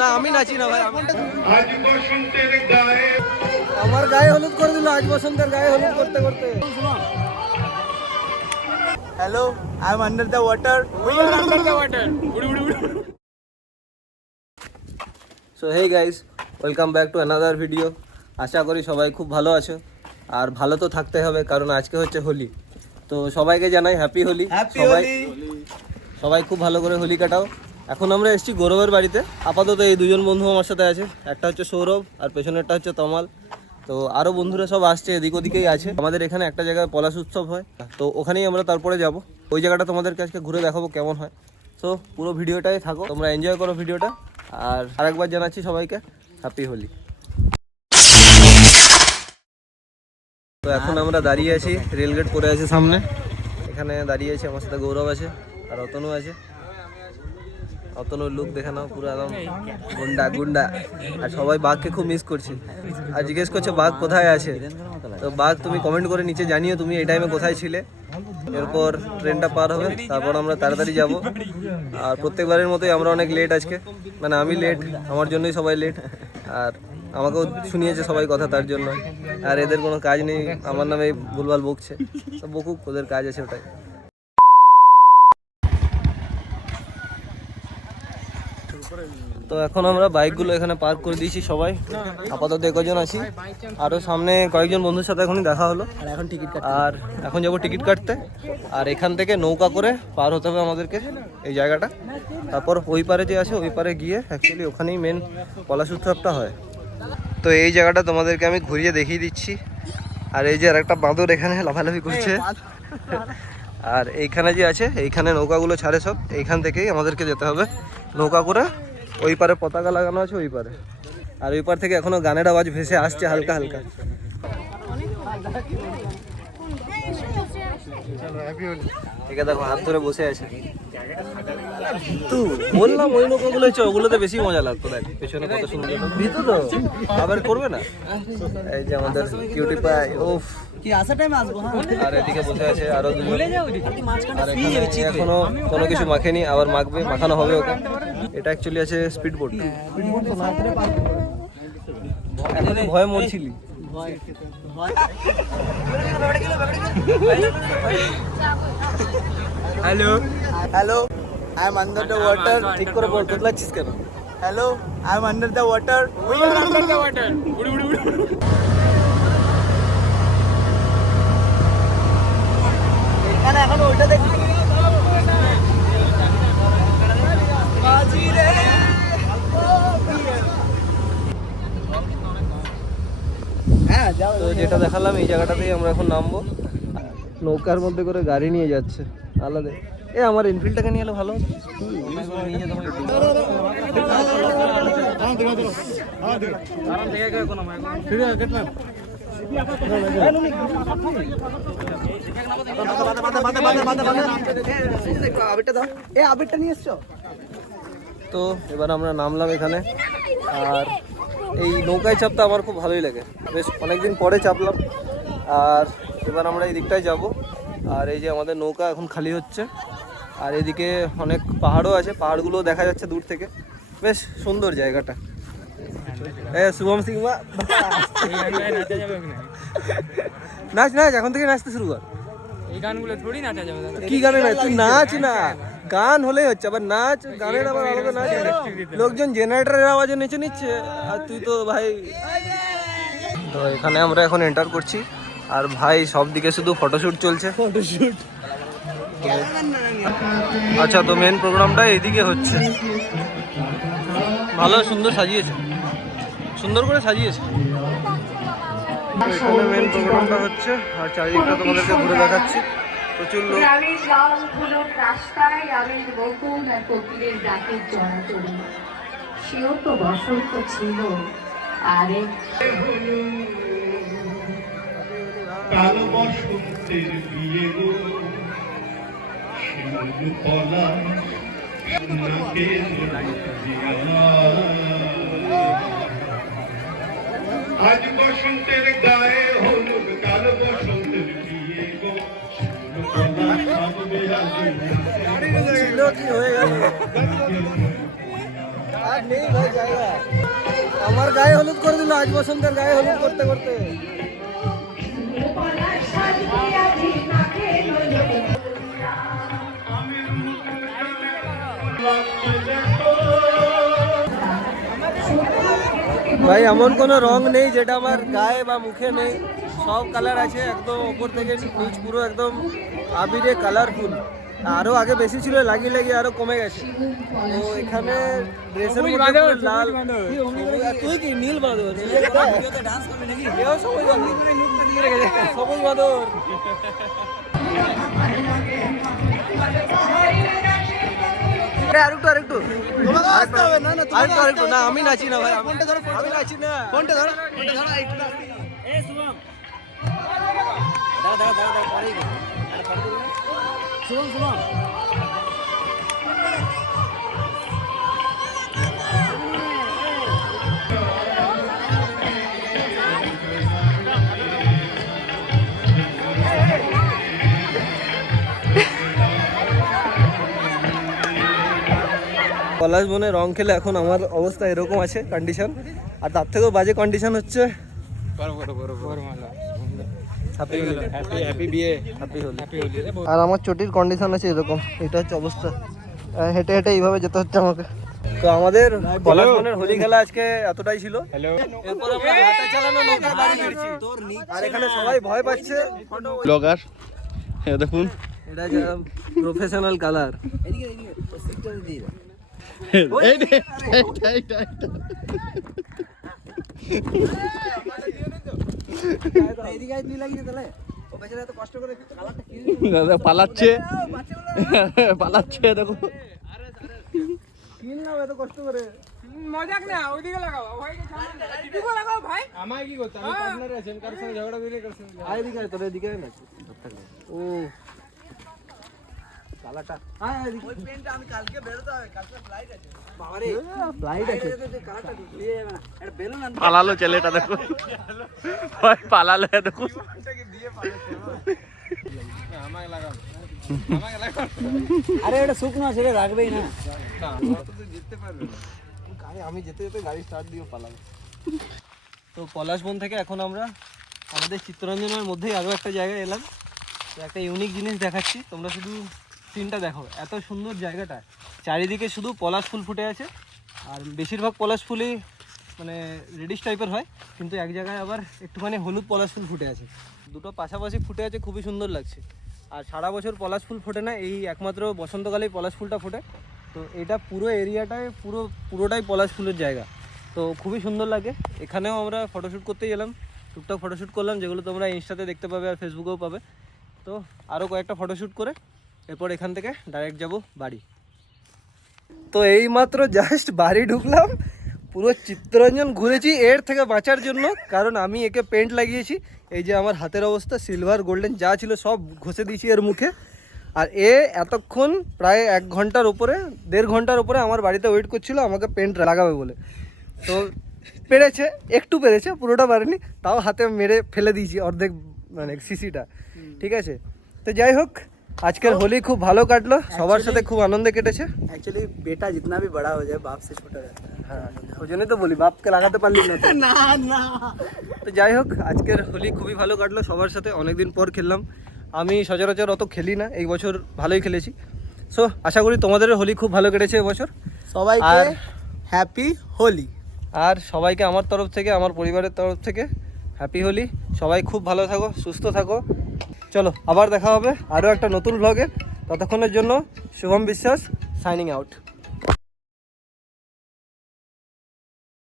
না আমি নাচি না ভাই। আজ বসন্তের গায়ে আমার গায়ে হলুদ করে দিল, আজ বসন্তের গায়ে হলুদ করতে করতে। Hello, I am under the water. We are under the water. So hey guys, welcome back to another video. আশা করি সবাই খুব ভালো আছো, আর ভালো তো থাকতে হবে কারণ আজকে হচ্ছে হোলি। তো সবাইকে জানাই হ্যাপি হোলি। সবাই খুব ভালো করে হোলি কাটাও। এখন আমরা এসেছি গৌরবের বাড়িতে। আপাতত এই দুজন বন্ধু আমার সাথে আছে, একটা হচ্ছে সৌরভ আর পেছনেরটা হচ্ছে তমাল। তো আরও বন্ধুরা সব আসছে, এদিক ওদিকেই আছে। আমাদের এখানে একটা জায়গায় পলাশ উৎসব হয়, তো ওখানেই আমরা তারপরে যাব। ওই জায়গাটা তোমাদেরকে আজকে ঘুরে দেখাবো কেমন হয়। সো পুরো ভিডিওটাই থাকো, তোমরা এনজয় করো ভিডিওটা। আর আরেকবার জানাচ্ছি সবাইকে হ্যাপি হোলি। তো এখন আমরা দাঁড়িয়ে আছি, রেলগেট পড়ে আছে সামনে, এখানে দাঁড়িয়ে আছি। আমার সাথে গৌরব আছে আর অতনু আছে। অতনুর লুক দেখে নাও, পুরো একদম গুন্ডা গুন্ডা। আর সবাই বাঘকে খুব মিস করছি, আর জিজ্ঞেস করছে বাঘ কোথায় আছে। তো বাঘ তুমি কমেন্ট করে নিচে জানিও তুমি এই টাইমে কোথায় ছিলে। এরপর ট্রেনটা পার হবে, তারপর আমরা তাড়াতাড়ি যাব। আর প্রত্যেকবারের মতোই আমরা অনেক লেট আজকে, মানে আমি লেট, আমার জন্যই সবাই লেট। আর আমাকেও শুনিয়েছে সবাই কথা, তার জন্য। আর এদের কোনো কাজ নেই, আমার নামে ভুলভাল বকছে, তো বকুক, ওদের কাজ আছে ওটাই। তো এখন আমরা বাইকগুলো এখানে পার্ক করে দিয়েছি সবাই, আপাতত কজন আছি। আরও সামনে কয়েকজন বন্ধুর সাথে এখনই দেখা হলো, আর এখন যাবো টিকিট কাটতে। আর এখান থেকে নৌকা করে পার হতে হবে আমাদেরকে এই জায়গাটা। তারপর ওই পারে যে আছে ওই পারে গিয়ে অ্যাকচুয়ালি ওখানেই মেন পলাশ উৎসবটা হয়। তো এই জায়গাটা তোমাদেরকে আমি ঘুরিয়ে দেখিয়ে দিচ্ছি। আর এই যে আর একটা বাঁদর এখানে লাফালাফি করছে। আর এইখানে যে আছে এইখানে নৌকাগুলো ছাড়ে সব, এইখান থেকেই আমাদেরকে যেতে হবে নৌকা করে। ওই পারে পতাকা লাগানো আছে ওই পারে, আর ওই পার থেকে এখনো গানের আওয়াজ ভেসে আসছে হালকা হালকা। ঠিক আছে, দেখো হাত ধরে বসে আছে। তো বললাম ওই নৌকাগুলো ওগুলোতে বেশি মজা লাগতো। দেখ পেছনে কত সুন্দর ভিতু, তো আবার করবে না। এই যে আমাদের কিউটি পাই, ওফ কি আসার টাইমে আসবো। আর এদিকে বসে আছে আরো দুজন, এখনো কোনো কিছু মাখেনি, আবার মাখবে, মাখানো হবে ওকে। এটা অ্যাকচুয়ালি আছে স্পিড বোট। তো না এখন ভয়ে মরছিলি। Hello hello, I am under the water. ঠিক করে বল, বদলাচ্ছিস কেন? Hello, I am under the water. We are under the water. এখানে এখন ওইটা দেখ। তো যেটা দেখালাম এই জায়গাটাতেই আমরা এখন নামবো। নৌকার মধ্যে করে গাড়ি নিয়ে যাচ্ছে আলাদা। এ আমার এনফিল্ডটাকে নিয়ে এলে ভালো হতো। তো এবার আমরা নামলাম এখানে। আর এই নৌকায় চাপতে আমার খুব ভালোই লাগে, বেশ অনেকদিন পরে চাপলাম। আর এবার আমরা এই দিকটায় যাব। আর এই যে আমাদের নৌকা এখন খালি হচ্ছে। আর এদিকে অনেক পাহাড়ও আছে, পাহাড়গুলো দেখা যাচ্ছে দূর থেকে, বেশ সুন্দর জায়গাটা। শুভম সিং নাচ নাচ, এখন থেকে নাচতে শুরু কর। এই গানগুলো থোড়ি নাচা যাবে। কি গানে নাচ? তুই নাচ না, গান হলেই হচ্ছে, আবার নাচ, গানের আবার আলাদা নাচ। লোকজন জেনারেটরের আওয়াজে নেচে নিচ্ছে, আর তুই তো ভাই। তো এখানে আমরা এখন এন্টার করছি, আর ভাই সব দিকে শুধু ফটোশুট চলছে। ফটোশুট, আচ্ছা। তো মেন প্রোগ্রামটা এইদিকে হচ্ছে, ভালো সুন্দর সাজিয়েছে, সুন্দর করে সাজিয়েছে। এখানে মেন প্রোগ্রামটা হচ্ছে, আর চারিদিকটা তোমাদেরকে ঘুরে দেখাচ্ছি। প্রচুর লোক। রাস্তায় আবির বকুল আর কোকিলের ডাকের জড়াতড়ি, সেও তো বসন্ত ছিল। আরে কাল বসন্তের বিয়ে গো, শিমুল পলা নাকের দিয়া। আজ বসন্তের গায়ে হলুদ, কাল বসন্তের বিয়ে গো, শিমুল পলা সাজবে আজি। আর নেই ভাই জায়গা। আমার গায়ে হলুদ করে দিল আজ বসন্তের গায়ে হলুদ করতে করতে। ভাই এমন কোনো রং নেই যেটা আমার গায়ে বা মুখে নেই, সব কালার আছে একদম ওপর থেকে নিচ পুরো একদম আবিরে কালারফুল। আরো আগে বেশি ছিল, লাগিয়ে লাগিয়ে আরো কমে গেছে। তো এখানে ড্রেসের মধ্যে পুরো লাল, তুই কি নীল বাঁদর ডান্স করবি নাকি? সবুজ বাঁদর, সবুজ বাঁদর। আরেকটু না, আমি নাচি না ভাই, আমি নাচি না। ফোনটা ধরো, শুভম পলাশ বনে রং খেলে এখন আমার অবস্থা এরকম আছে কন্ডিশন। আর তার থেকেও বাজে কন্ডিশন হচ্ছে আর আমার চটির কন্ডিশন আছে এরকম। এটা হচ্ছে অবস্থা, হেঁটে হেঁটে এইভাবে যেতে হচ্ছে আমাকে। তো আমাদের পলাশ বনের হোলি খেলা আজকে এতটাই ছিল। এরপর আমরা হাতে চালানো নৌকার বাড়ি ফিরছি। আর এখানে সবাই ভয় পাচ্ছে। ব্লগার দেখুন, এটা যে প্রফেশনাল কালার। পালাচ্ছে পালাচ্ছে দেখো। এত কষ্ট করে মজাক না, ওইদিকে লাগাও ওইদিকে লাগাও ভাই। আমায় কি করতে, আমি পার্টনারে আছি, কার সঙ্গে ঝগড়া দিলে কার সঙ্গে আয় এদিকে আয়, তোর এদিকে আয় না। ও কালাটা আয় এদিকে। ওই পেনটা আমি কালকে বেরোতে হবে, কালকে ফ্লাইট আছে। বাবারে ফ্লাইট আছে, কালাটা ঢুকলিয়ে যাবে না। এটা বেলুন আনতে পালালো ছেলেটা দেখো, ভাই পালালো দেখো। আমায় লাগাও। আরে এটা শুকনো আছে, এটা রাখবেই না। আমি যেতে যেতে গাড়ি স্টার্ট দিয়ে পালাম। তো পলাশ বন থেকে এখন আমরা আমাদের চিত্তরঞ্জনের মধ্যেই আরও একটা জায়গায় এলাম। তো একটা ইউনিক জিনিস দেখাচ্ছি, তোমরা শুধু সিনটা দেখো। এত সুন্দর জায়গাটা, চারিদিকে শুধু পলাশ ফুল ফুটে আছে। আর বেশিরভাগ পলাশ ফুলই মানে রেডিশ টাইপের হয়, কিন্তু এক জায়গায় আবার একটুখানি হলুদ পলাশ ফুল ফুটে আছে। দুটো পাশাপাশি ফুটে আছে, খুবই সুন্দর লাগছে। আর সারা বছর পলাশ ফুল ফোটে না, এই একমাত্র বসন্তকালেই পলাশ ফুলটা ফোটে। তো এটা পুরো এরিয়াটায় পুরোটাই পলাশ ফুলের জায়গা। তো খুবই সুন্দর লাগে। এখানেও আমরা ফটোশ্যুট করতে গেলাম, টুকটাক ফটোশ্যুট করলাম, যেগুলো তোমরা ইনস্টাতে দেখতে পাবে আর ফেসবুকেও পাবে। তো আরও কয়েকটা ফটোশ্যুট করে এরপর এখান থেকে ডাইরেক্ট যাব বাড়ি। তো এইমাত্র জাস্ট বাড়ি ঢুকলাম, পুরো চিত্তরঞ্জন ঘুরেছি এর থেকে বাঁচার জন্য, কারণ আমি একে পেন্ট লাগিয়েছি। এই যে আমার হাতের অবস্থা, সিলভার গোল্ডেন যা ছিল সব ঘষে দিয়েছি এর মুখে। আর এ এতক্ষণ প্রায় 1 ঘন্টার উপরে, 1.5 ঘন্টার উপরে আমার বাড়িতে ওয়েট করছিল আমাকে পেন্ট লাগাবে বলে। তো পেরেছে, একটু পেরেছে, পুরোটা পারেনি, তাও হাতে মেরে ফেলে দিয়েছি অর্ধেক মানে সিসিটা। ঠিক আছে, তো যাই হোক, আজকের হোলি খুব ভালো কাটলো, সবার সাথে খুব আনন্দে কেটেছে। एक्चुअली बेटा जितना भी बड़ा हो जाए बाप से छोटा रहता है। হ্যাঁ, ওই জন্যই তো বলি বাপকে লাগাতে পারলি না তো। ना তো যাই হোক, আজকের হোলি খুবই ভালো কাটলো সবার সাথে, অনেকদিন পর খেললাম। আমি সচরাচর অত খেলি না, এই বছর ভালোই খেলেছি। সো আশা করি তোমাদের হোলি খুব ভালো কেটেছে এবছর। সবাইকে আর হ্যাপি হোলি। আর সবাইকে আমার তরফ থেকে, আমার পরিবারের তরফ থেকে হ্যাপি হোলি। সবাই খুব ভালো থাকো, সুস্থ থাকো। চলো আবার দেখা হবে আরও একটা নতুন ভ্লগে। ততক্ষণের জন্য শুভম বিশ্বাস সাইনিং আউট।